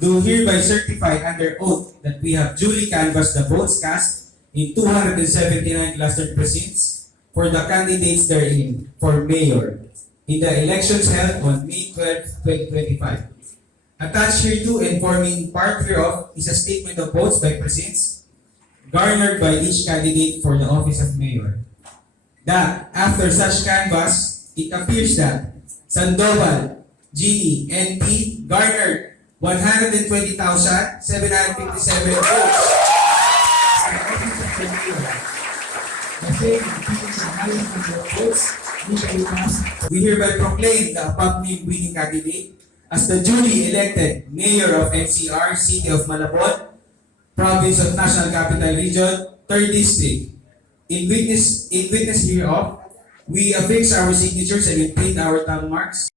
do hereby certify under oath that we have duly canvassed the votes cast in 279 cluster precincts for the candidates therein for mayor in the elections held on May 12, 2025. Attached hereto and forming part hereof is a statement of votes by precincts garnered by each candidate for the office of mayor. That after such canvass, it appears that Sandoval, Gini, and T garnered 120,757 votes. We hereby proclaim the above winning candidate as the duly elected mayor of NCR, City of Malabon, Province of National Capital Region, 3rd District. In witness, in witness hereof, we affix our signatures and imprint our thumb marks